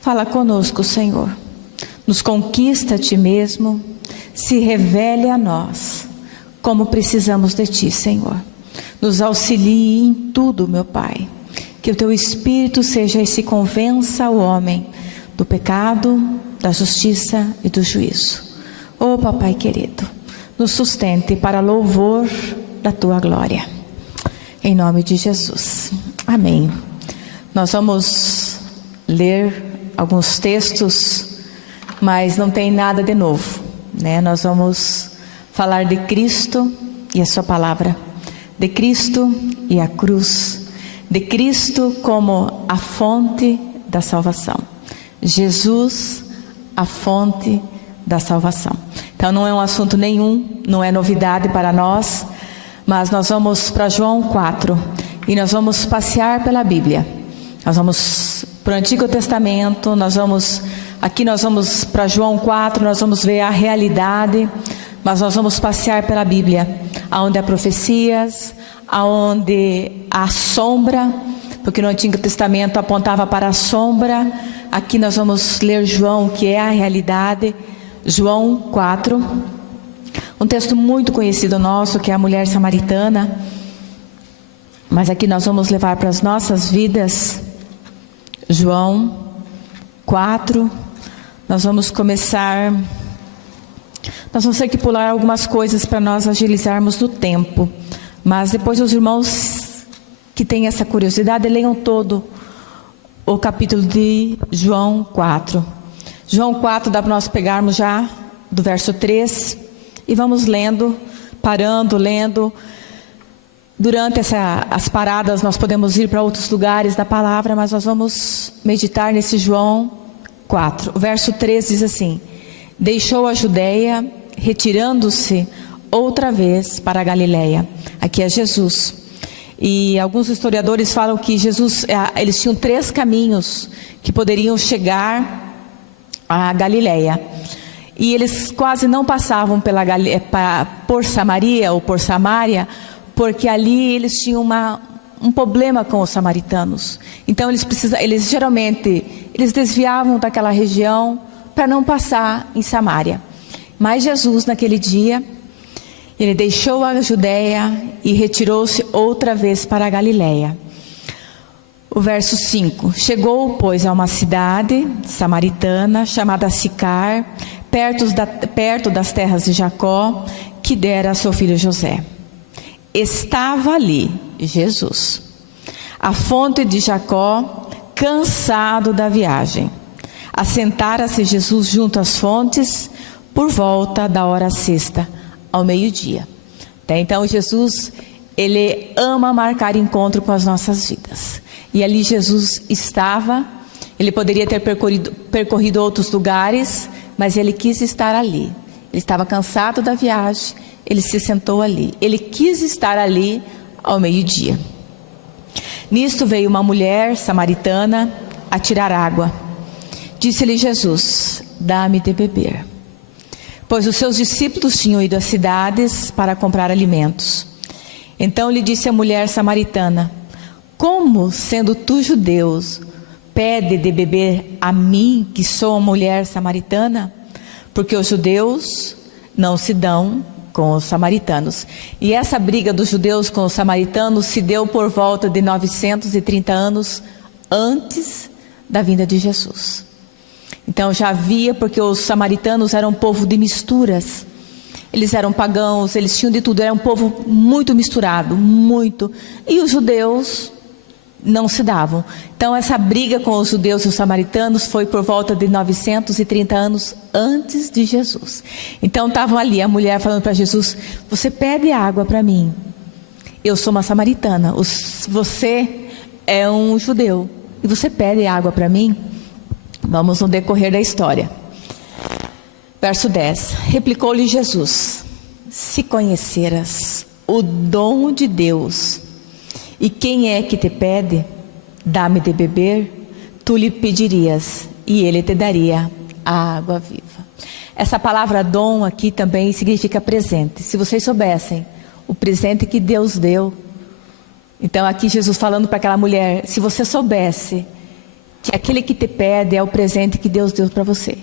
Fala conosco, Senhor. Nos conquista a Ti mesmo. Se revele a nós como precisamos de Ti, Senhor. Nos auxilie em tudo, meu Pai. Que o Teu Espírito seja e se convença o homem do pecado, da justiça e do juízo. Ó Papai querido, nos sustente para louvor da Tua glória. Em nome de Jesus. Amém. Nós vamos ler alguns textos, mas não tem nada de novo, né? Nós vamos falar de Cristo e a Sua palavra, de Cristo e a cruz, de Cristo como a fonte da salvação. Jesus, a fonte da salvação. Então não é um assunto nenhum, não é novidade para nós, mas nós vamos para João 4 e nós vamos passear pela Bíblia. Nós vamos para o Antigo Testamento, nós vamos para João 4, nós vamos ver a realidade, mas nós vamos passear pela Bíblia, onde há profecias, onde há sombra, porque no Antigo Testamento apontava para a sombra. Aqui nós vamos ler João, que é a realidade. João 4, um texto muito conhecido nosso, que é a mulher samaritana, mas aqui nós vamos levar para as nossas vidas. João 4, nós vamos ter que pular algumas coisas para nós agilizarmos no tempo, mas depois os irmãos que têm essa curiosidade, leiam todo o capítulo de João 4. João 4 dá para nós pegarmos já do verso 3 e vamos lendo, parando, lendo. Durante as paradas nós podemos ir para outros lugares da palavra, mas nós vamos meditar nesse João 4. O verso 3 diz assim: deixou a Judeia, retirando-se outra vez para a Galileia. Aqui é Jesus. E alguns historiadores falam que eles tinham 3 caminhos que poderiam chegar a Galileia, e eles quase não passavam por Samaria ou por Samaria, porque ali eles tinham um problema com os samaritanos. Então eles geralmente desviavam daquela região para não passar em Samaria. Mas Jesus, naquele dia, ele deixou a Judeia e retirou-se outra vez para a Galileia. O verso 5: chegou, pois, a uma cidade samaritana chamada Sicar, perto das terras de Jacó, que dera a seu filho José. Estava ali Jesus, à fonte de Jacó, cansado da viagem. Assentara-se Jesus junto às fontes, por volta da hora sexta, ao meio-dia. Então Jesus, ele ama marcar encontro com as nossas vidas. E ali Jesus estava. Ele poderia ter percorrido outros lugares, mas ele quis estar ali. Ele estava cansado da viagem, ele se sentou ali. Ele quis estar ali ao meio-dia. Nisto veio uma mulher samaritana a tirar água. Disse-lhe Jesus: dá-me de beber. Pois os seus discípulos tinham ido às cidades para comprar alimentos. Então lhe disse a mulher samaritana: como, sendo tu judeu, pede de beber a mim, que sou uma mulher samaritana? Porque os judeus não se dão com os samaritanos. E essa briga dos judeus com os samaritanos se deu por volta de 930 anos antes da vinda de Jesus. Então já havia, porque os samaritanos eram um povo de misturas. Eles eram pagãos, eles tinham de tudo, era um povo muito misturado, muito. E os judeus não se davam. Então essa briga com os judeus e os samaritanos foi por volta de 930 anos antes de Jesus. Então estavam ali, a mulher falando para Jesus: você pede água para mim, eu sou uma samaritana, você é um judeu e você pede água para mim? Vamos no decorrer da história. Verso 10: replicou-lhe Jesus: se conheceras o dom de Deus, e quem é que te pede, dá-me de beber, tu lhe pedirias, e ele te daria a água viva. Essa palavra dom aqui também significa presente. Se vocês soubessem o presente que Deus deu. Então aqui Jesus falando para aquela mulher: se você soubesse que aquele que te pede é o presente que Deus deu para você,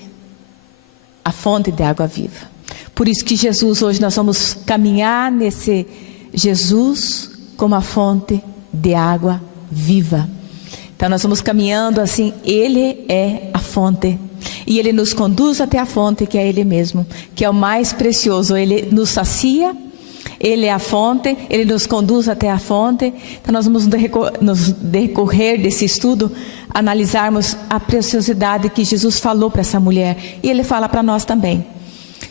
a fonte de água viva. Por isso que Jesus, hoje nós vamos caminhar nesse Jesus como a fonte de água viva. Então nós vamos caminhando assim, Ele é a fonte, e Ele nos conduz até a fonte, que é Ele mesmo, que é o mais precioso. Ele nos sacia, Ele é a fonte, Ele nos conduz até a fonte. Então nós vamos nos decorrer desse estudo, analisarmos a preciosidade que Jesus falou para essa mulher, e Ele fala para nós também.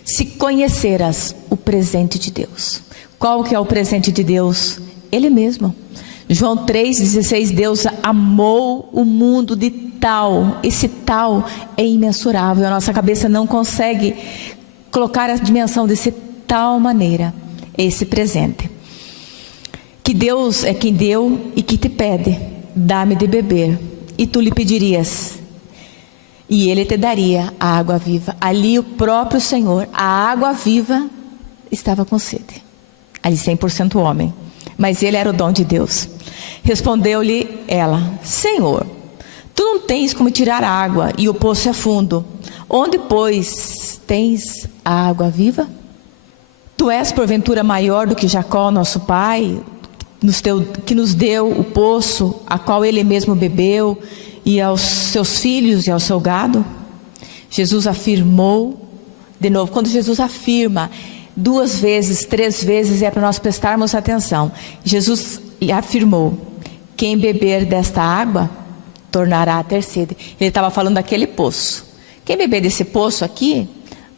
Se conheceras o presente de Deus. Qual que é o presente de Deus? Ele mesmo. João 3,16, Deus amou o mundo de tal, esse tal é imensurável, a nossa cabeça não consegue colocar a dimensão desse tal maneira, esse presente. Que Deus é quem deu e que te pede, dá-me de beber, e tu lhe pedirias, e Ele te daria a água viva. Ali o próprio Senhor, a água viva, estava com sede, ali 100% homem, mas Ele era o dom de Deus. Respondeu-lhe ela: Senhor, tu não tens como tirar água, e o poço é fundo. Onde, pois, tens a água viva? Tu és porventura maior do que Jacó, nosso pai, que nos deu o poço, a qual ele mesmo bebeu, e aos seus filhos e ao seu gado? Jesus afirmou, de novo, quando Jesus afirma 2 vezes, 3 vezes, é para nós prestarmos atenção. Jesus afirmou: quem beber desta água tornará a ter sede. Ele estava falando daquele poço. Quem beber desse poço aqui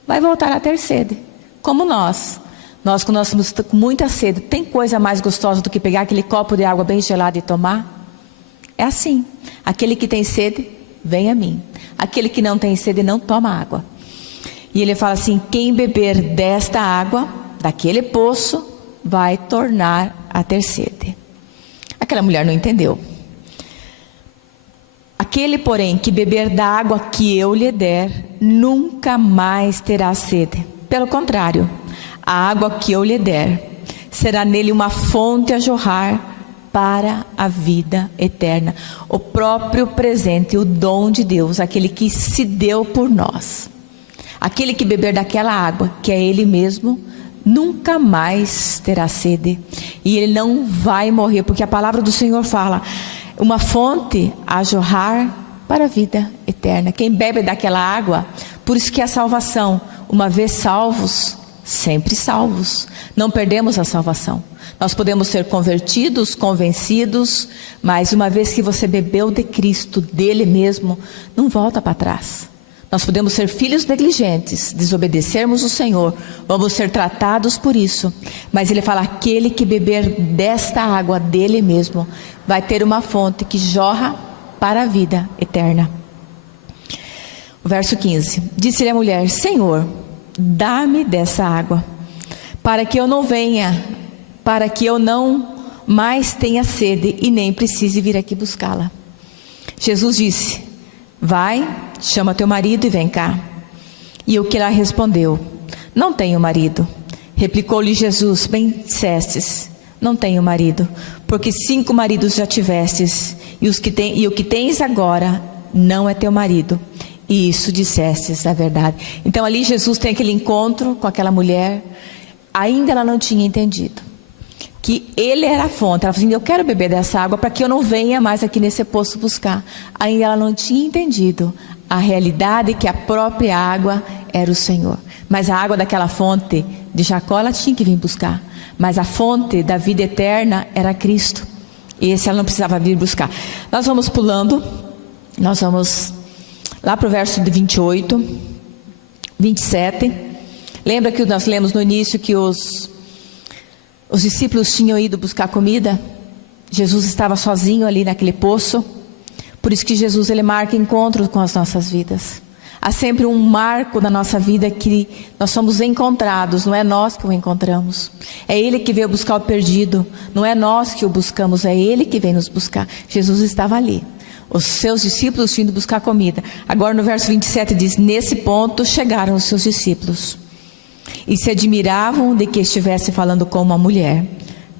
vai voltar a ter sede, como nós. Nós, quando nós estamos com muita sede, tem coisa mais gostosa do que pegar aquele copo de água bem gelada e tomar? É assim. Aquele que tem sede, vem a mim. Aquele que não tem sede, não toma água. E ele fala assim: quem beber desta água, daquele poço, vai tornar a ter sede. Aquela mulher não entendeu. Aquele, porém, que beber da água que eu lhe der, nunca mais terá sede. Pelo contrário, a água que eu lhe der será nele uma fonte a jorrar para a vida eterna. O próprio presente, o dom de Deus, aquele que se deu por nós. Aquele que beber daquela água, que é Ele mesmo, nunca mais terá sede, e ele não vai morrer, porque a palavra do Senhor fala, uma fonte a jorrar para a vida eterna. Quem bebe daquela água, por isso que a salvação, uma vez salvos, sempre salvos, não perdemos a salvação. Nós podemos ser convertidos, convencidos, mas uma vez que você bebeu de Cristo, dele mesmo, não volta para trás. Nós podemos ser filhos negligentes, desobedecermos o Senhor, vamos ser tratados por isso. Mas ele fala, aquele que beber desta água dele mesmo, vai ter uma fonte que jorra para a vida eterna. O verso 15, disse-lhe a mulher, Senhor, dá-me dessa água, para que eu não mais tenha sede e nem precise vir aqui buscá-la. Jesus disse, vai, chama teu marido e vem cá. E o que ela respondeu, não tenho marido. Replicou-lhe Jesus, bem dissestes, não tenho marido, porque 5 maridos já tivestes, e o que tens agora não é teu marido, e isso dissestes a verdade. Então ali Jesus tem aquele encontro com aquela mulher, ainda ela não tinha entendido que ele era a fonte. Ela falou assim, eu quero beber dessa água para que eu não venha mais aqui nesse poço buscar. Ainda ela não tinha entendido a realidade que a própria água era o Senhor. Mas a água daquela fonte de Jacó ela tinha que vir buscar, mas a fonte da vida eterna era Cristo, e esse ela não precisava vir buscar. Nós vamos pulando, nós vamos lá para o verso de 28, 27. Lembra que nós lemos no início que os discípulos tinham ido buscar comida? Jesus estava sozinho ali naquele poço. Por isso que Jesus ele marca encontros com as nossas vidas. Há sempre um marco na nossa vida que nós somos encontrados, não é nós que o encontramos. É Ele que veio buscar o perdido, não é nós que o buscamos, é Ele que vem nos buscar. Jesus estava ali, os seus discípulos tinham ido buscar comida. Agora no verso 27 diz, nesse ponto chegaram os seus discípulos e se admiravam de que estivesse falando com uma mulher.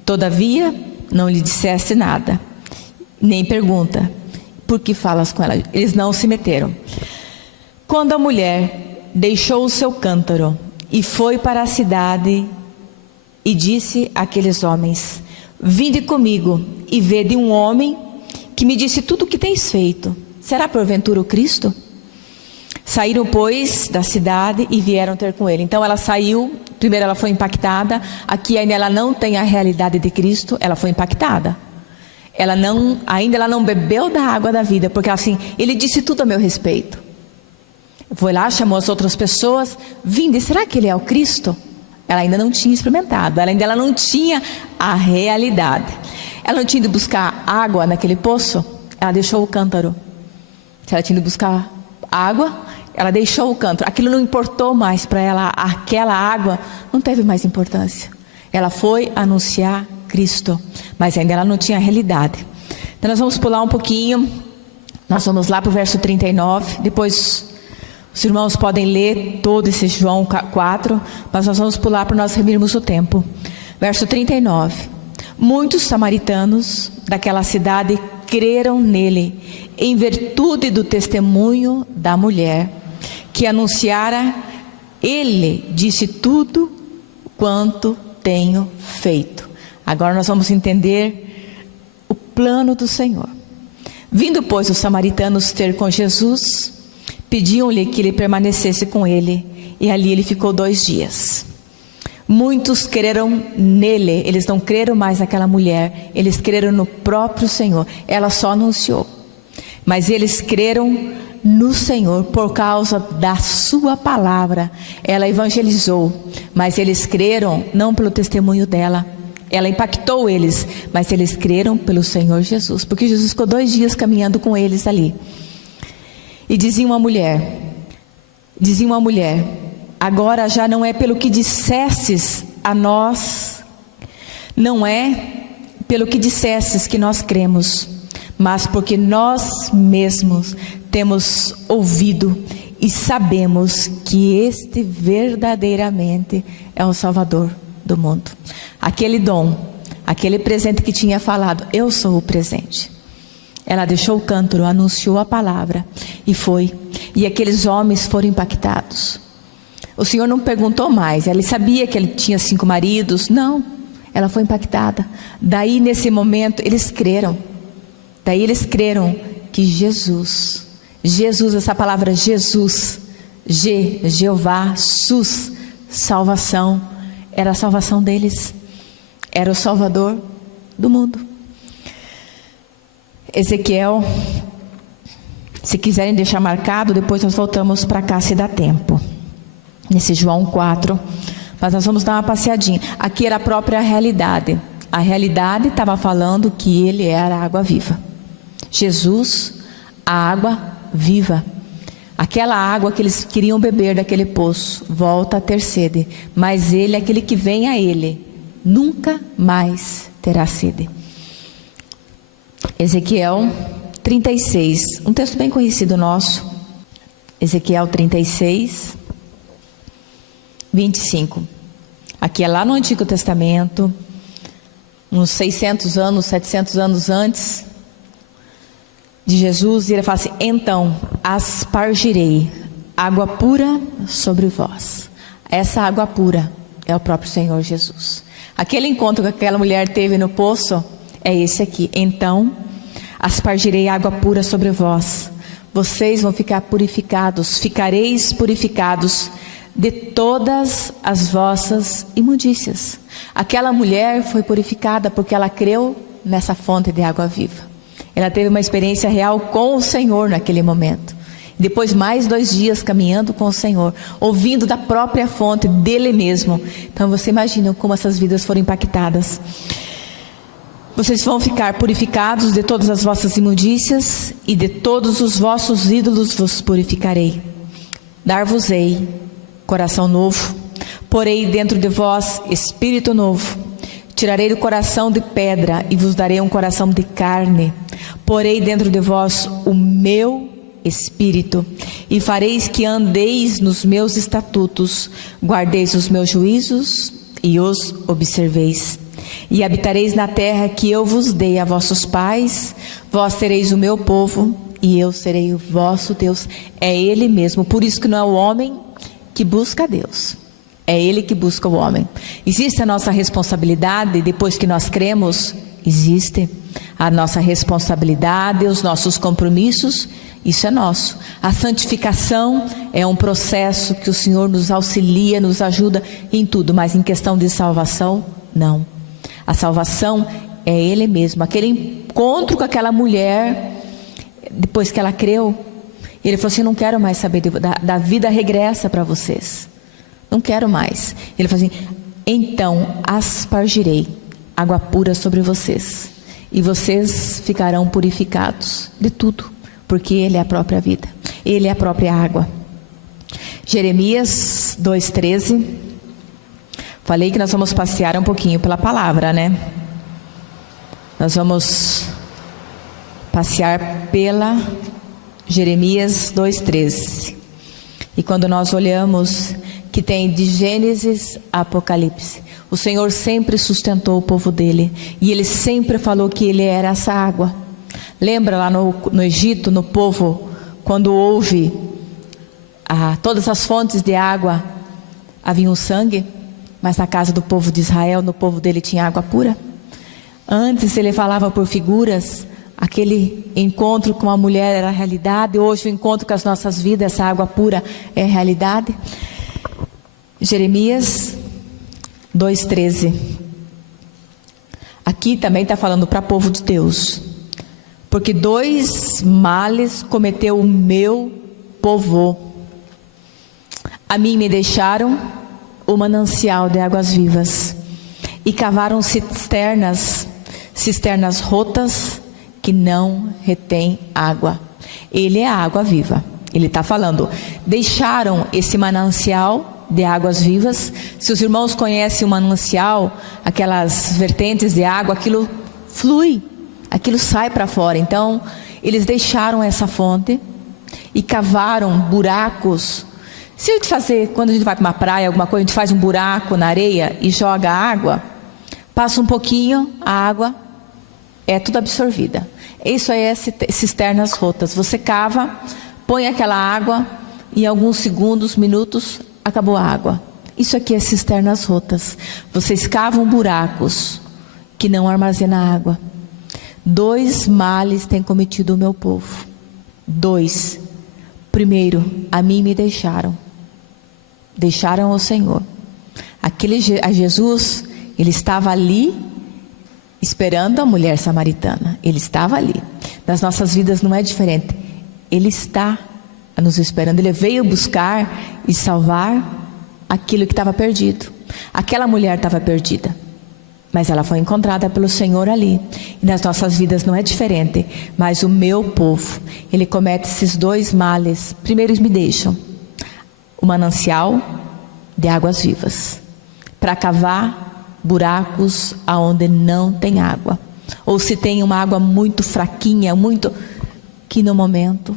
Todavia não lhe dissesse nada, nem pergunta. por que falas com ela? Eles não se meteram. Quando a mulher deixou o seu cântaro e foi para a cidade e disse àqueles homens: vinde comigo e vede um homem que me disse tudo o que tens feito. Será porventura o Cristo? Saíram, pois, da cidade e vieram ter com ele. Então ela saiu, primeiro ela foi impactada. Aqui ainda ela não tem a realidade de Cristo, ela foi impactada. Ainda ela não bebeu da água da vida, porque assim, ele disse tudo a meu respeito. Foi lá, chamou as outras pessoas, vinde, será que ele é o Cristo? Ela ainda não tinha experimentado, ela não tinha a realidade. Ela não tinha ido buscar água naquele poço, ela deixou o cântaro. Se ela tinha ido buscar água, ela deixou o cântaro. Aquilo não importou mais para ela, aquela água não teve mais importância. Ela foi anunciar Cristo, mas ainda ela não tinha a realidade. Então nós vamos pular um pouquinho, nós vamos lá para o verso 39, depois os irmãos podem ler todo esse João 4, mas nós vamos pular para nós remirmos o tempo. Verso 39. Muitos samaritanos daquela cidade creram nele, em virtude do testemunho da mulher, que anunciara: ele disse tudo quanto tenho feito. Agora nós vamos entender o plano do Senhor. Vindo, pois, os samaritanos ter com Jesus, pediam-lhe que ele permanecesse com ele, e ali ele ficou 2 dias. Muitos creram nele, eles não creram mais naquela mulher, eles creram no próprio Senhor. Ela só anunciou, mas eles creram no Senhor por causa da sua palavra. Ela evangelizou, mas eles creram não pelo testemunho dela. Ela impactou eles, mas eles creram pelo Senhor Jesus, porque Jesus ficou 2 dias caminhando com eles ali. E dizia uma mulher, agora já não é pelo que dissestes a nós, não é pelo que dissestes que nós cremos, mas porque nós mesmos temos ouvido e sabemos que este verdadeiramente é o Salvador do mundo. Aquele dom, aquele presente que tinha falado, eu sou o presente. Ela deixou o cântaro, anunciou a palavra e foi. E aqueles homens foram impactados. O Senhor não perguntou mais. Ela sabia que ele tinha 5 maridos. Não, ela foi impactada. Daí nesse momento eles creram. Daí eles creram que Jesus, essa palavra Jesus, Jeová, Sus, salvação, era a salvação deles. Era o Salvador do mundo. Ezequiel, se quiserem deixar marcado, depois nós voltamos para cá se dá tempo. Nesse João 4, mas nós vamos dar uma passeadinha. Aqui era a própria realidade. A realidade estava falando que ele era a água viva. Jesus, a água viva. Aquela água que eles queriam beber daquele poço, volta a ter sede. Mas ele, aquele que vem a ele, nunca mais terá sede. Ezequiel 36, um texto bem conhecido nosso. Ezequiel 36, 25. Aqui é lá no Antigo Testamento, uns 600 anos, 700 anos antes de Jesus. E ele fala assim: então aspargirei água pura sobre vós. Essa água pura é o próprio Senhor Jesus. Aquele encontro que aquela mulher teve no poço é esse aqui. Então aspargirei água pura sobre vós. Vocês vão ficar purificados, ficareis purificados de todas as vossas imundícias. Aquela mulher foi purificada porque ela creu nessa fonte de água viva. Ela teve uma experiência real com o Senhor naquele momento. Depois mais 2 dias caminhando com o Senhor, ouvindo da própria fonte dele mesmo. Então você imagina como essas vidas foram impactadas. Vocês vão ficar purificados de todas as vossas imundícias, e de todos os vossos ídolos vos purificarei. Dar-vos-ei coração novo, porei dentro de vós espírito novo. Tirarei do coração de pedra e vos darei um coração de carne. Porei dentro de vós o meu espírito, e fareis que andeis nos meus estatutos, guardeis os meus juízos e os observeis. E habitareis na terra que eu vos dei a vossos pais, vós sereis o meu povo, e eu serei o vosso Deus. É Ele mesmo, por isso que não é o homem que busca Deus, é Ele que busca o homem. Existe a nossa responsabilidade, depois que nós cremos, existe a nossa responsabilidade, os nossos compromissos, isso é nosso. A santificação é um processo que o Senhor nos auxilia, nos ajuda em tudo, mas em questão de salvação, não. A salvação é Ele mesmo. Aquele encontro com aquela mulher, depois que ela creu, ele falou assim: não quero mais saber da vida, regressa para vocês, não quero mais. Ele falou assim: então aspargirei água pura sobre vocês, e vocês ficarão purificados de tudo, porque Ele é a própria vida, Ele é a própria água. Jeremias 2,13. Falei que nós vamos passear um pouquinho pela palavra, né? Nós vamos passear pela Jeremias 2,13. E quando nós olhamos que tem de Gênesis a Apocalipse, o Senhor sempre sustentou o povo dele, e Ele sempre falou que Ele era essa água. Lembra lá no Egito, no povo, quando houve todas as fontes de água, havia um sangue, mas na casa do povo de Israel, no povo dele, tinha água pura. Antes ele falava por figuras, aquele encontro com a mulher era a realidade. Hoje o encontro com as nossas vidas, essa água pura é a realidade. Jeremias 2,13. Aqui também está falando para o povo de Deus. Porque 2 males cometeu o meu povo. A mim me deixaram o manancial de águas vivas, e cavaram cisternas rotas que não retêm água. Ele é a água viva. Ele está falando, deixaram esse manancial de águas vivas. Se os irmãos conhecem o manancial, aquelas vertentes de água, aquilo flui, aquilo sai para fora. Então eles deixaram essa fonte e cavaram buracos. Se a gente fazer, quando a gente vai para uma praia, alguma coisa, a gente faz um buraco na areia e joga água, passa um pouquinho, a água é tudo absorvida. Isso aí é cisternas rotas. Você cava, põe aquela água, e em alguns segundos, minutos, acabou a água. Isso aqui é cisternas rotas. Vocês cavam buracos que não armazenam água. 2 males têm cometido o meu povo. 2. Primeiro, a mim me deixaram o Senhor. A Jesus, ele estava ali esperando a mulher samaritana. Ele estava ali. Nas nossas vidas não é diferente. Ele está nos esperando. Ele veio buscar e salvar aquilo que estava perdido. Aquela mulher estava perdida, mas ela foi encontrada pelo Senhor ali. E nas nossas vidas não é diferente. Mas o meu povo, ele comete esses 2 males. Primeiro, eles me deixam o manancial de águas vivas para cavar buracos aonde não tem água, ou se tem uma água muito fraquinha, que no momento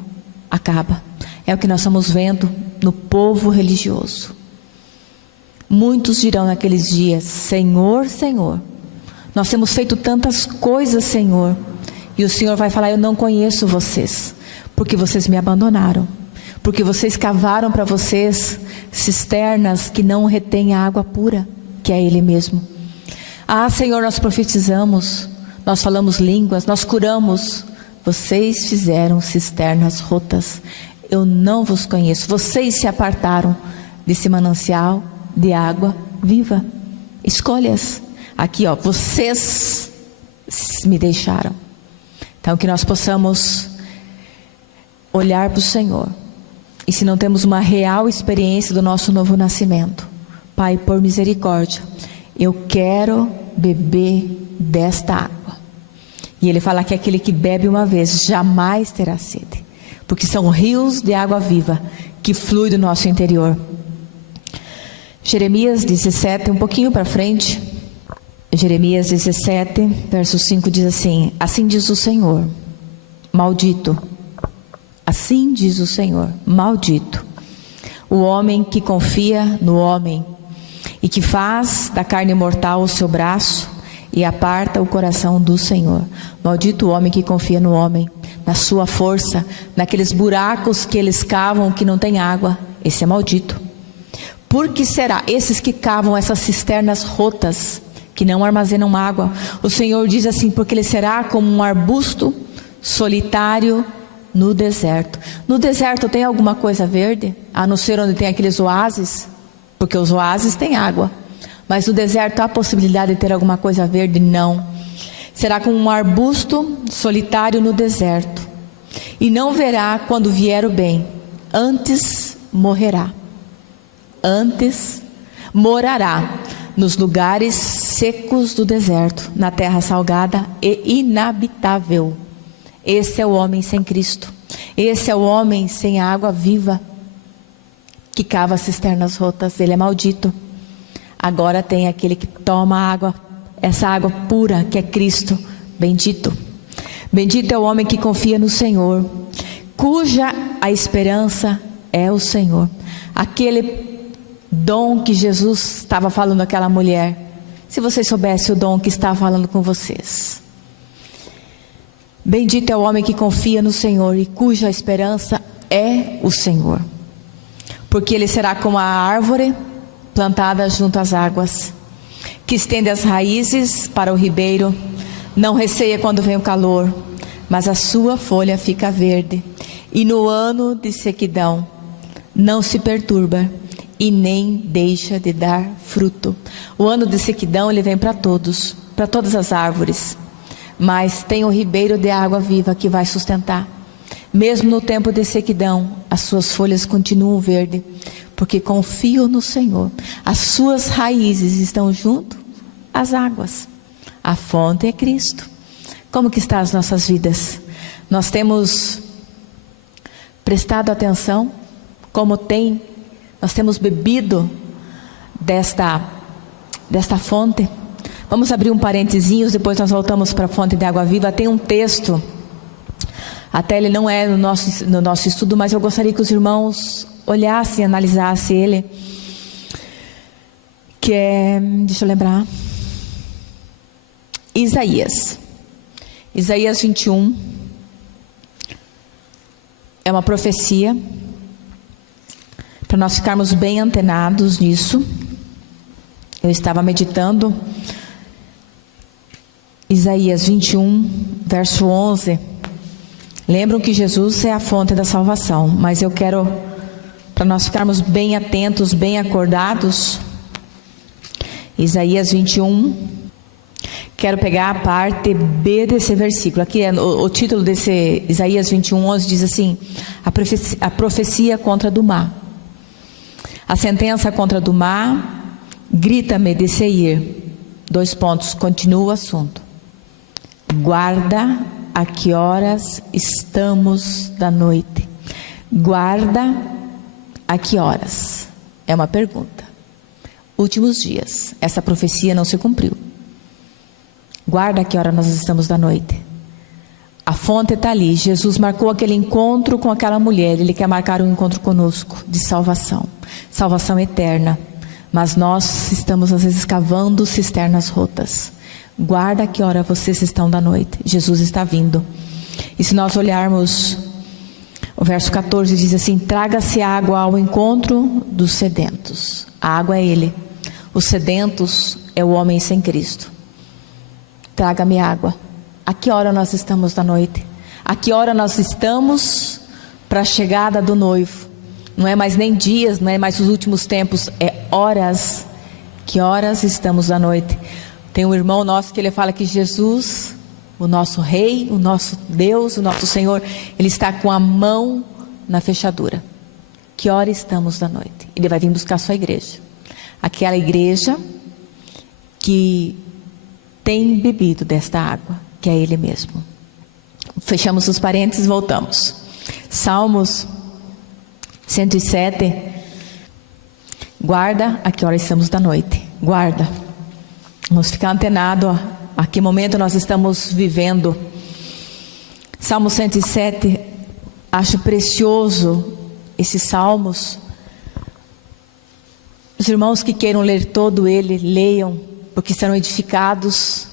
acaba. É o que nós estamos vendo no povo religioso. Muitos dirão naqueles dias: Senhor, Senhor, nós temos feito tantas coisas, Senhor. E o Senhor vai falar: eu não conheço vocês, porque vocês me abandonaram, porque vocês cavaram para vocês cisternas que não retêm a água pura, que é Ele mesmo. Ah, Senhor, nós profetizamos, nós falamos línguas, nós curamos. Vocês fizeram cisternas rotas. Eu não vos conheço. Vocês se apartaram desse manancial de água viva. Escolhas. Aqui, ó, vocês me deixaram. Então, que nós possamos olhar para o Senhor. E se não temos uma real experiência do nosso novo nascimento, Pai, por misericórdia, eu quero beber desta água. E Ele fala que aquele que bebe uma vez jamais terá sede, porque são rios de água viva que flui do nosso interior. Jeremias 17, um pouquinho para frente. Jeremias 17, verso 5 diz assim: assim diz o Senhor, maldito. Assim diz o Senhor, maldito o homem que confia no homem e que faz da carne mortal o seu braço e aparta o coração do Senhor. Maldito o homem que confia no homem, na sua força, naqueles buracos que eles cavam que não tem água. Esse é maldito. Por que será? Esses que cavam essas cisternas rotas, que não armazenam água. O Senhor diz assim: porque ele será como um arbusto solitário no deserto. No deserto tem alguma coisa verde? A não ser onde tem aqueles oásis? Porque os oásis têm água. Mas no deserto há a possibilidade de ter alguma coisa verde? Não. Será como um arbusto solitário no deserto. E não verá quando vier o bem. Antes morrerá. Antes morará nos lugares secos do deserto, na terra salgada e inabitável. Esse é o homem sem Cristo. Esse é o homem sem a água viva, que cava cisternas rotas. Ele é maldito. Agora tem aquele que toma água, essa água pura que é Cristo. Bendito. Bendito é o homem que confia no Senhor, cuja a esperança é o Senhor. Aquele dom que Jesus estava falando àquela mulher. Se vocês soubessem o dom que está falando com vocês. Bendito é o homem que confia no Senhor e cuja esperança é o Senhor. Porque ele será como a árvore plantada junto às águas, que estende as raízes para o ribeiro, não receia quando vem o calor, mas a sua folha fica verde, e no ano de sequidão não se perturba e nem deixa de dar fruto. O ano de sequidão ele vem para todos, para todas as árvores, mas tem o ribeiro de água viva que vai sustentar. Mesmo no tempo de sequidão, as suas folhas continuam verdes, porque confiam no Senhor. As suas raízes estão junto às águas. A fonte é Cristo. Como que estão as nossas vidas? Nós temos prestado atenção? Nós temos bebido desta fonte? Vamos abrir um parentezinhos, depois nós voltamos para a fonte de água viva. Tem um texto, até ele não é no nosso estudo, mas eu gostaria que os irmãos olhassem, analisassem ele, que é, deixa eu lembrar, Isaías 21, é uma profecia, para nós ficarmos bem antenados nisso. Eu estava meditando, Isaías 21, verso 11, lembram que Jesus é a fonte da salvação, mas eu quero, para nós ficarmos bem atentos, bem acordados, Isaías 21, quero pegar a parte B desse versículo. Aqui é o título desse Isaías 21, 11 diz assim: a profecia contra Dumá. A sentença contra Dumá, grita-me de Seir. Continua o assunto. Guarda a que horas estamos da noite. Guarda a que horas? É uma pergunta. Últimos dias, essa profecia não se cumpriu. Guarda a que hora nós estamos da noite. A fonte está ali. Jesus marcou aquele encontro com aquela mulher. Ele quer marcar um encontro conosco de salvação. Salvação eterna. Mas nós estamos às vezes cavando cisternas rotas. Guarda a que hora vocês estão da noite. Jesus está vindo. E se nós olharmos o verso 14 diz assim: traga-se água ao encontro dos sedentos. A água é Ele. Os sedentos é o homem sem Cristo. Traga-me água. A que hora nós estamos da noite? A que hora nós estamos para a chegada do noivo? Não é mais nem dias, não é mais os últimos tempos, é horas. Que horas estamos da noite? Tem um irmão nosso que ele fala que Jesus, o nosso Rei, o nosso Deus, o nosso Senhor, Ele está com a mão na fechadura. Que hora estamos da noite? Ele vai vir buscar a sua igreja. Aquela igreja que tem bebido desta água, que é Ele mesmo. Fechamos os parênteses, voltamos. Salmos 107. Guarda a que hora estamos da noite. Guarda. Vamos ficar antenado a que momento nós estamos vivendo. Salmo 107. Acho precioso esses salmos. Os irmãos que queiram ler todo ele, leiam, porque serão edificados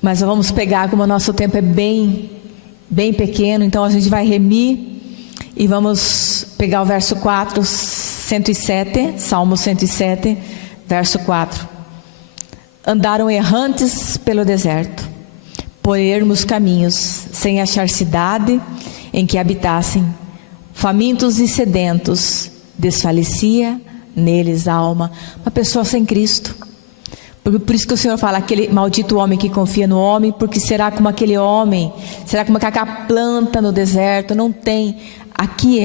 Mas vamos pegar, como o nosso tempo é bem pequeno, então a gente vai remir e vamos pegar o verso 4, 107, Salmo 107, verso 4. Andaram errantes pelo deserto, por ermos caminhos, sem achar cidade em que habitassem. Famintos e sedentos, desfalecia neles a alma. Uma pessoa sem Cristo. Por isso que o Senhor fala, aquele maldito homem que confia no homem, porque será como aquele homem, será como aquela planta no deserto, não tem. Aqui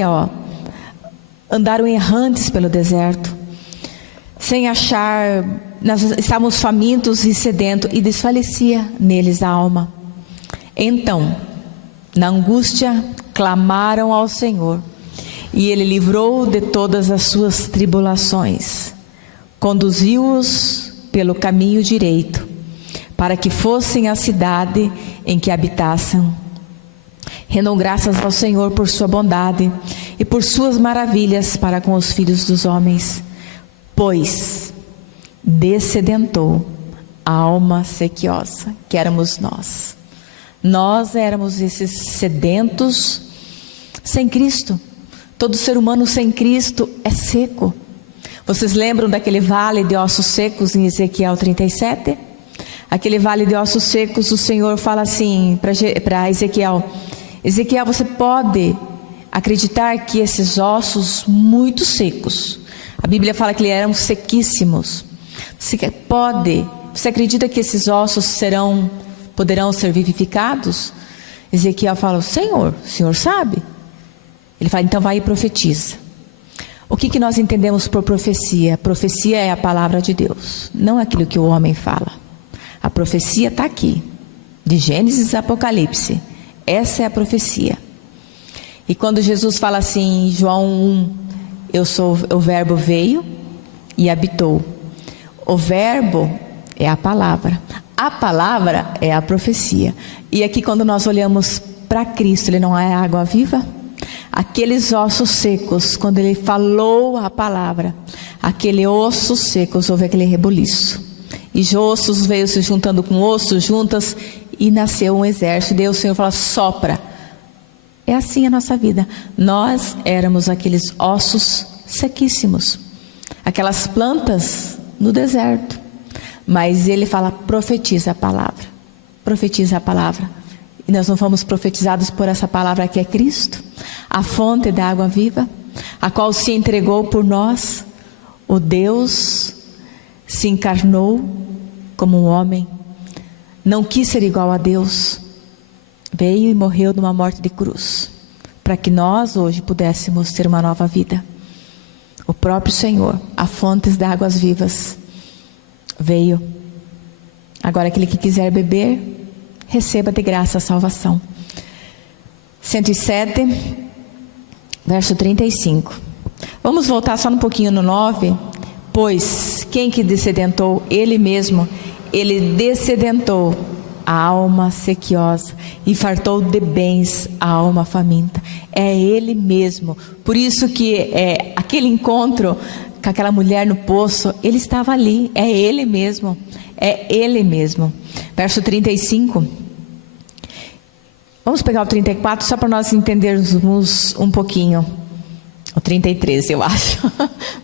andaram errantes pelo deserto, sem achar, nós estávamos famintos e sedentos, e desfalecia neles a alma. Então, na angústia, clamaram ao Senhor, e Ele livrou de todas as suas tribulações, conduziu-os pelo caminho direito, para que fossem à cidade em que habitassem. Rendam graças ao Senhor por sua bondade e por suas maravilhas para com os filhos dos homens, pois dessedentou a alma sequiosa, que éramos nós. Nós éramos esses sedentos sem Cristo. Todo ser humano sem Cristo é seco. Vocês lembram daquele vale de ossos secos em Ezequiel 37? Aquele vale de ossos secos, o Senhor fala assim para Ezequiel: Ezequiel, você pode acreditar que esses ossos muito secos, a Bíblia fala que eles eram sequíssimos, você acredita que esses ossos poderão ser vivificados? Ezequiel fala: o Senhor sabe. Ele fala: então vai e profetiza. O que nós entendemos por profecia? Profecia é a palavra de Deus, não aquilo que o homem fala. A profecia está aqui, de Gênesis a Apocalipse. Essa é a profecia. E quando Jesus fala assim, em João 1, o verbo veio e habitou. O verbo é a palavra é a profecia. E aqui, quando nós olhamos para Cristo, Ele não é água viva? Aqueles ossos secos, quando Ele falou a palavra, aquele ossos secos, houve aquele rebuliço, e ossos veio se juntando com ossos juntas, e nasceu um exército. E daí o Senhor fala: sopra. É assim a nossa vida. Nós éramos aqueles ossos sequíssimos, aquelas plantas no deserto, mas Ele fala: profetiza a palavra, profetiza a palavra. E nós não fomos profetizados por essa palavra que é Cristo, a fonte da água viva, a qual se entregou por nós. O Deus se encarnou como um homem, não quis ser igual a Deus, veio e morreu numa morte de cruz, para que nós hoje pudéssemos ter uma nova vida. O próprio Senhor, a fonte das águas vivas, veio. Agora aquele que quiser beber, receba de graça a salvação. 107, verso 35. Vamos voltar só um pouquinho no 9. Pois quem que dessedentou? Ele mesmo. Ele dessedentou a alma sequiosa e fartou de bens a alma faminta. É Ele mesmo. Por isso que aquele encontro com aquela mulher no poço, Ele estava ali. É Ele mesmo. É Ele mesmo. Verso 35. Vamos pegar o 34 só para nós entendermos um pouquinho. O 33, eu acho.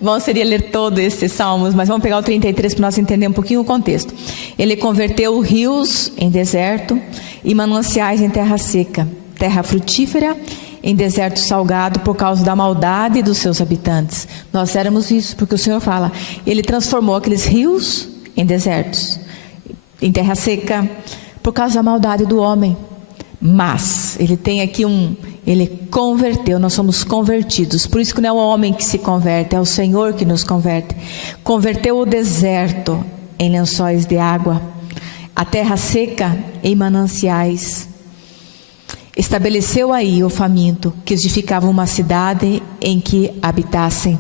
Bom seria ler todos esses salmos, mas vamos pegar o 33 para nós entender um pouquinho o contexto. Ele converteu rios em deserto e mananciais em terra seca, terra frutífera em deserto salgado, por causa da maldade dos seus habitantes. Nós éramos isso, porque o Senhor fala, Ele transformou aqueles rios em desertos, em terra seca, por causa da maldade do homem. Mas Ele tem aqui Ele converteu, nós somos convertidos. Por isso que não é o homem que se converte, é o Senhor que nos converte. Converteu o deserto em lençóis de água, a terra seca em mananciais. Estabeleceu aí o faminto, que edificava uma cidade em que habitassem.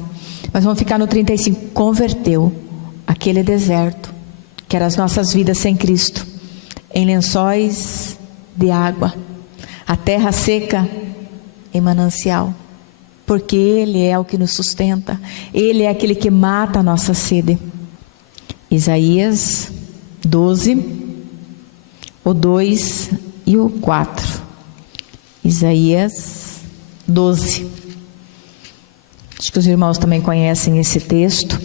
Mas vamos ficar no 35. Converteu aquele deserto, que eram as nossas vidas sem Cristo, em lençóis de água, a terra seca em manancial, porque Ele é o que nos sustenta, Ele é aquele que mata a nossa sede. Isaías 12, o 2 e o 4. Isaías 12. Acho que os irmãos também conhecem esse texto.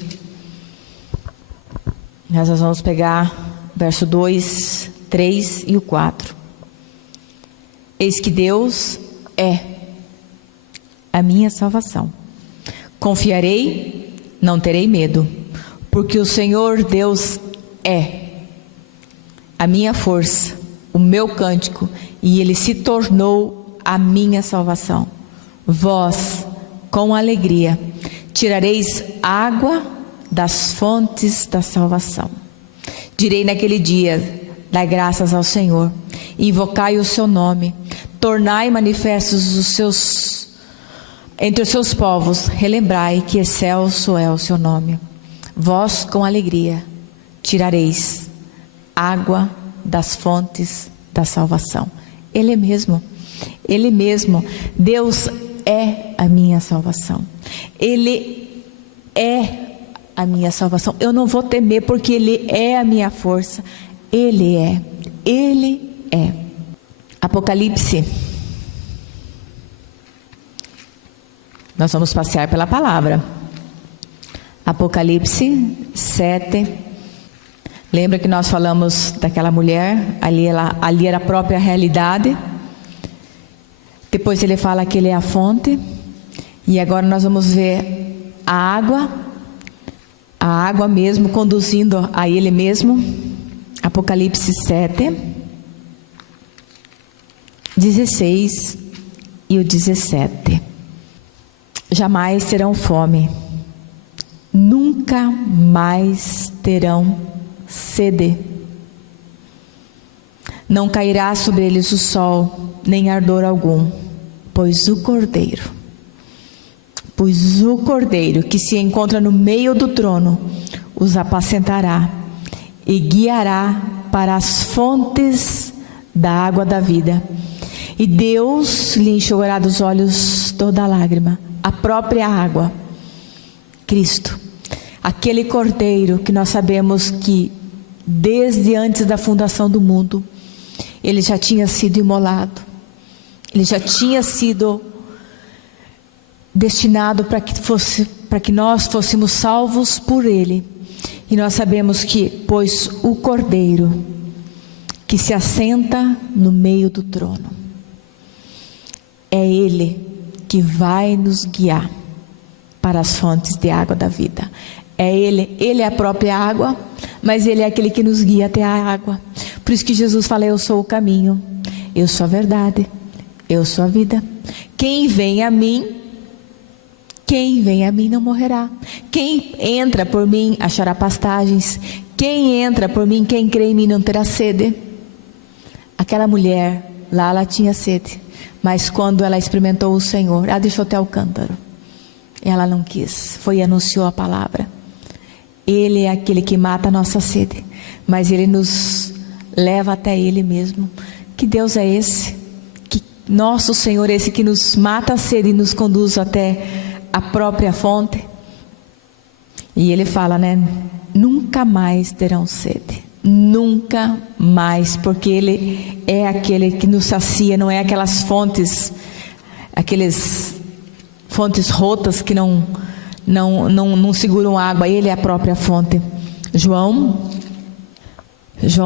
Nós vamos pegar verso 2, 3 e o 4. Eis que Deus é a minha salvação. Confiarei, não terei medo, porque o Senhor Deus é a minha força, o meu cântico, e Ele se tornou a minha salvação. Vós, com alegria, tirareis água das fontes da salvação. Direi naquele dia: dai graças ao Senhor, invocai o seu nome, tornai manifestos os seus entre os seus povos, relembrai que excelso é o seu nome. Vós com alegria tirareis água das fontes da salvação. Ele mesmo, Deus é a minha salvação. Ele é a minha salvação. Eu não vou temer, porque Ele é a minha força. Ele é. Apocalipse. Nós vamos passear pela palavra. Apocalipse 7. Lembra que nós falamos daquela mulher? Ali era a própria realidade. Depois ele fala que Ele é a fonte. E agora nós vamos ver a água mesmo conduzindo a Ele mesmo. Apocalipse 7, 16 e o 17. Jamais terão fome, nunca mais terão sede. Não cairá sobre eles o sol, nem ardor algum, pois o Cordeiro que se encontra no meio do trono os apacentará e guiará para as fontes da água da vida. E Deus lhe enxugará dos olhos toda lágrima. A própria água, Cristo, aquele Cordeiro que nós sabemos que desde antes da fundação do mundo, Ele já tinha sido imolado, Ele já tinha sido destinado para que nós fôssemos salvos por Ele. E nós sabemos que, pois o Cordeiro que se assenta no meio do trono, é Ele que vai nos guiar para as fontes de água da vida. É Ele é a própria água, mas Ele é aquele que nos guia até a água. Por isso que Jesus fala: eu sou o caminho, eu sou a verdade, eu sou a vida. Quem vem a mim não morrerá. Quem entra por mim achará pastagens. Quem entra por mim, quem crê em mim, não terá sede. Aquela mulher lá, ela tinha sede, mas quando ela experimentou o Senhor, ela deixou até o cântaro. Ela não quis, foi e anunciou a palavra. Ele é aquele que mata a nossa sede, mas Ele nos leva até Ele mesmo. Que Deus é esse? Que nosso Senhor é esse que nos mata a sede e nos conduz até a própria fonte? E Ele fala, né? Nunca mais terão sede. Nunca mais, porque Ele é aquele que nos sacia, não é aquelas fontes, aqueles fontes rotas que não seguram água. Ele é a própria fonte. João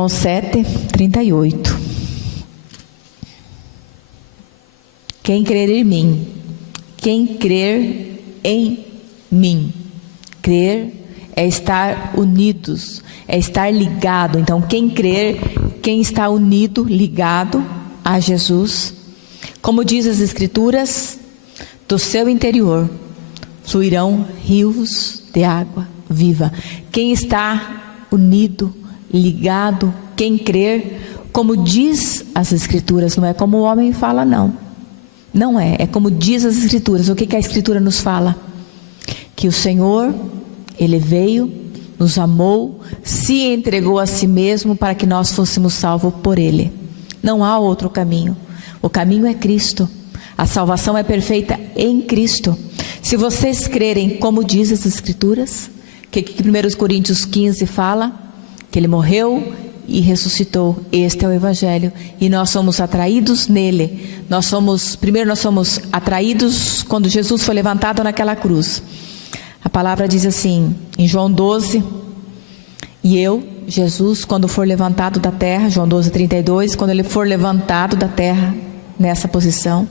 7, 38. Quem crer em mim, crer é estar unidos, é estar ligado. Então quem crer, quem está unido, ligado a Jesus, como diz as Escrituras, do seu interior fluirão rios de água viva. Quem está unido, ligado, quem crer, como diz as Escrituras, não é como o homem fala, não é como diz as Escrituras. O que a Escritura nos fala? Que o Senhor, Ele veio, nos amou, se entregou a si mesmo para que nós fôssemos salvos por Ele. Não há outro caminho. O caminho é Cristo. A salvação é perfeita em Cristo. Se vocês crerem como diz as Escrituras, que 1 Coríntios 15 fala, que Ele morreu e ressuscitou. Este é o Evangelho. E nós somos atraídos nele. Primeiro nós somos atraídos quando Jesus foi levantado naquela cruz. A palavra diz assim, em João 12, e eu, Jesus, quando for levantado da terra, João 12, 32, quando ele for levantado da terra, nessa posição,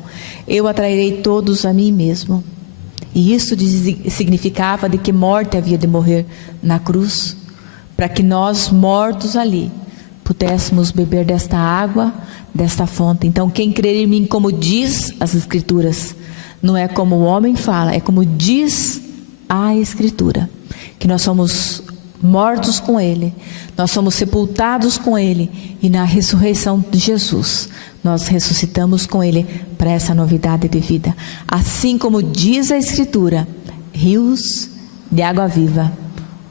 eu atrairei todos a mim mesmo. E isso significava de que morte havia de morrer na cruz, para que nós, mortos ali, pudéssemos beber desta água, desta fonte. Então, quem crer em mim, como diz as Escrituras, não é como o homem fala, é como diz a Escritura, que nós somos mortos com Ele, nós somos sepultados com Ele, e na ressurreição de Jesus, nós ressuscitamos com Ele para essa novidade de vida. Assim como diz a Escritura, rios de água viva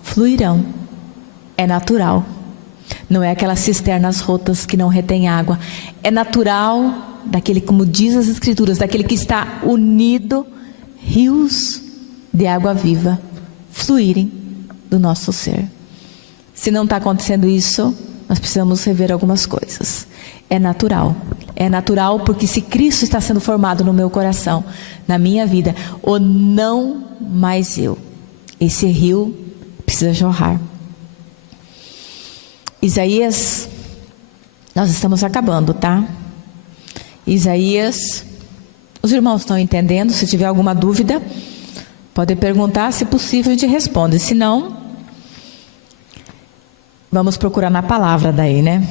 fluirão. É natural. Não é aquelas cisternas rotas que não retém água. É natural daquele, como diz as Escrituras, daquele que está unido, rios de água viva fluírem do nosso ser. Se não está acontecendo isso, nós precisamos rever algumas coisas. É natural. É natural porque se Cristo está sendo formado no meu coração, na minha vida, ou não mais eu, esse rio precisa jorrar. Isaías, nós estamos acabando, tá? Isaías, os irmãos estão entendendo? Se tiver alguma dúvida, pode perguntar, se possível a gente responde. Se não, vamos procurar na palavra daí, né?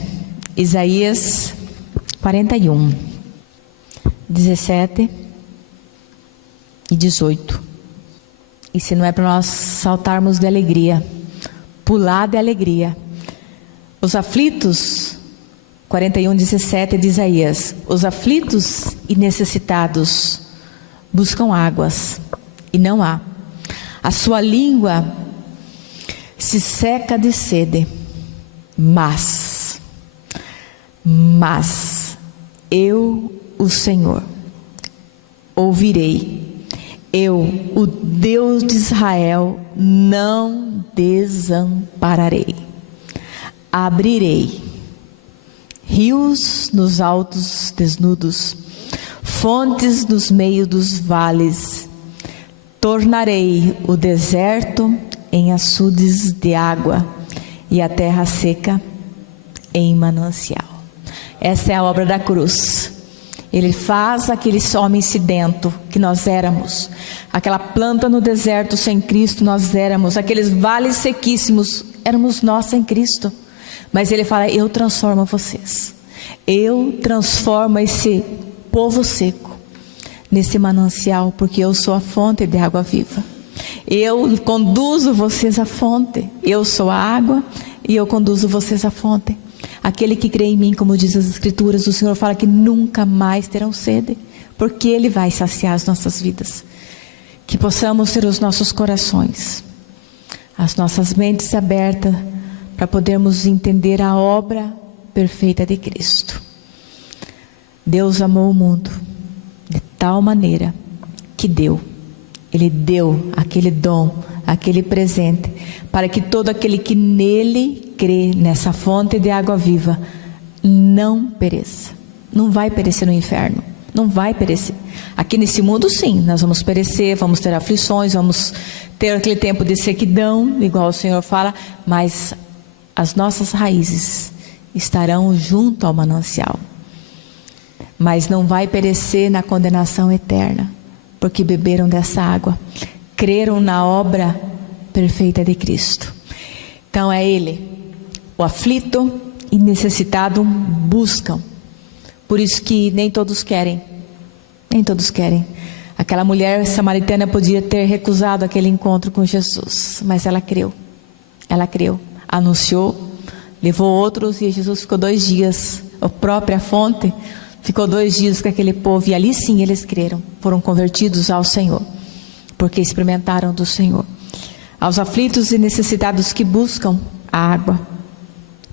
Isaías 41, 17 e 18. E se não é para nós saltarmos de alegria, pular de alegria. Os aflitos, 41, 17 de Isaías. Os aflitos e necessitados buscam águas e não há. A sua língua se seca de sede. Mas eu, o Senhor, ouvirei. Eu, o Deus de Israel, não desampararei. Abrirei rios nos altos desnudos, fontes nos meios dos vales. Tornarei o deserto em açudes de água e a terra seca em manancial. Essa é a obra da cruz. Ele faz aquele homem sedento que nós éramos, aquela planta no deserto sem Cristo nós éramos, aqueles vales sequíssimos éramos nós sem Cristo. Mas ele fala, eu transformo vocês, eu transformo esse povo seco nesse manancial, porque eu sou a fonte de água viva. Eu conduzo vocês à fonte, eu sou a água e eu conduzo vocês à fonte. Aquele que crê em mim, como diz as Escrituras, o Senhor fala que nunca mais terão sede, porque Ele vai saciar as nossas vidas. Que possamos ter os nossos corações, as nossas mentes abertas, para podermos entender a obra perfeita de Cristo. Deus amou o mundo de tal maneira que Ele deu aquele dom, aquele presente, para que todo aquele que nele crê, nessa fonte de água viva, não pereça. Não vai perecer no inferno, não vai perecer. Aqui nesse mundo sim, nós vamos perecer, vamos ter aflições, vamos ter aquele tempo de sequidão, igual o Senhor fala, mas as nossas raízes estarão junto ao manancial. Mas não vai perecer na condenação eterna, porque beberam dessa água, creram na obra perfeita de Cristo. Então é Ele, o aflito e necessitado buscam. Por isso que nem todos querem. Aquela mulher samaritana podia ter recusado aquele encontro com Jesus, mas ela creu, anunciou, levou outros, e Jesus ficou 2 dias, a própria fonte ficou 2 dias com aquele povo, e ali sim eles creram, foram convertidos ao Senhor, porque experimentaram do Senhor. Aos aflitos e necessitados que buscam a água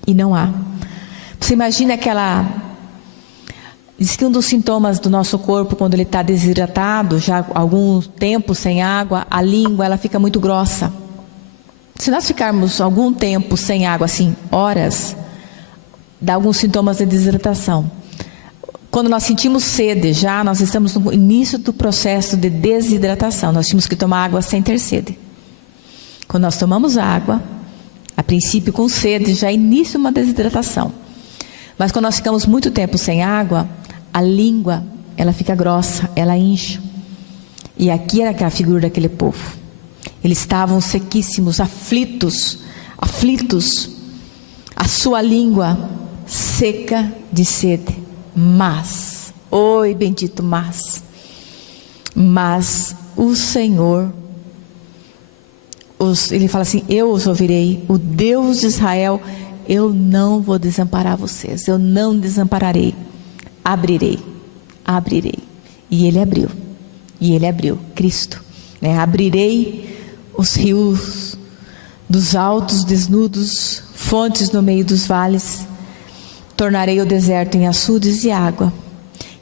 e não há. Você imagina diz que um dos sintomas do nosso corpo, quando ele está desidratado, já há algum tempo sem água, a língua ela fica muito grossa. Se nós ficarmos algum tempo sem água, assim, horas, dá alguns sintomas de desidratação. Quando nós sentimos sede, já nós estamos no início do processo de desidratação. Nós tínhamos que tomar água sem ter sede. Quando nós tomamos água, a princípio com sede, já inicia uma desidratação. Mas quando nós ficamos muito tempo sem água, a língua, ela fica grossa, ela incha. E aqui era a figura daquele povo. Eles estavam sequíssimos, aflitos, a sua língua seca de sede. Mas, oi bendito mas o Senhor, ele fala assim, eu os ouvirei, o Deus de Israel, eu não vou desamparar vocês, eu não desampararei, abrirei, e ele abriu, Cristo, né? Abrirei os rios dos altos desnudos, fontes no meio dos vales, tornarei o deserto em açudes e água,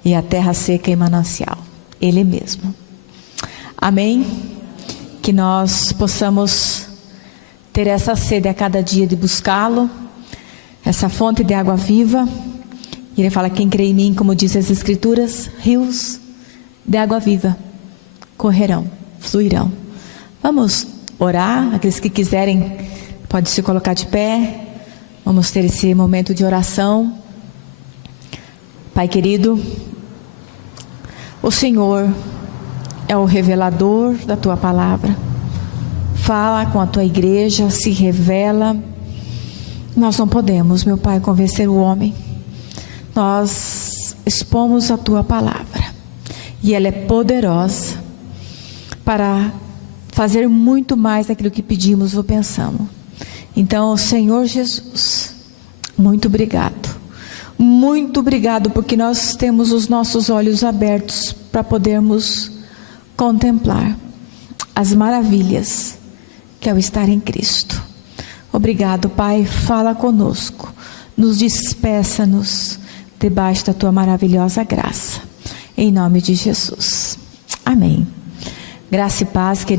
e a terra seca em manancial, Ele mesmo. Amém? Que nós possamos ter essa sede a cada dia de buscá-lo, essa fonte de água viva. E Ele fala, quem crê em mim, como diz as Escrituras, rios de água viva correrão, fluirão. Vamos orar, aqueles que quiserem, pode se colocar de pé. Vamos ter esse momento de oração. Pai querido, o Senhor é o revelador da Tua palavra. Fala com a Tua igreja, se revela. Nós não podemos, meu Pai, convencer o homem. Nós expomos a Tua palavra. E ela é poderosa para fazer muito mais daquilo que pedimos ou pensamos. Então, Senhor Jesus, muito obrigado. Muito obrigado porque nós temos os nossos olhos abertos para podermos contemplar as maravilhas que é o estar em Cristo. Obrigado, Pai, fala conosco, nos despeça-nos debaixo da Tua maravilhosa graça, em nome de Jesus, amém. Graça e paz, querido.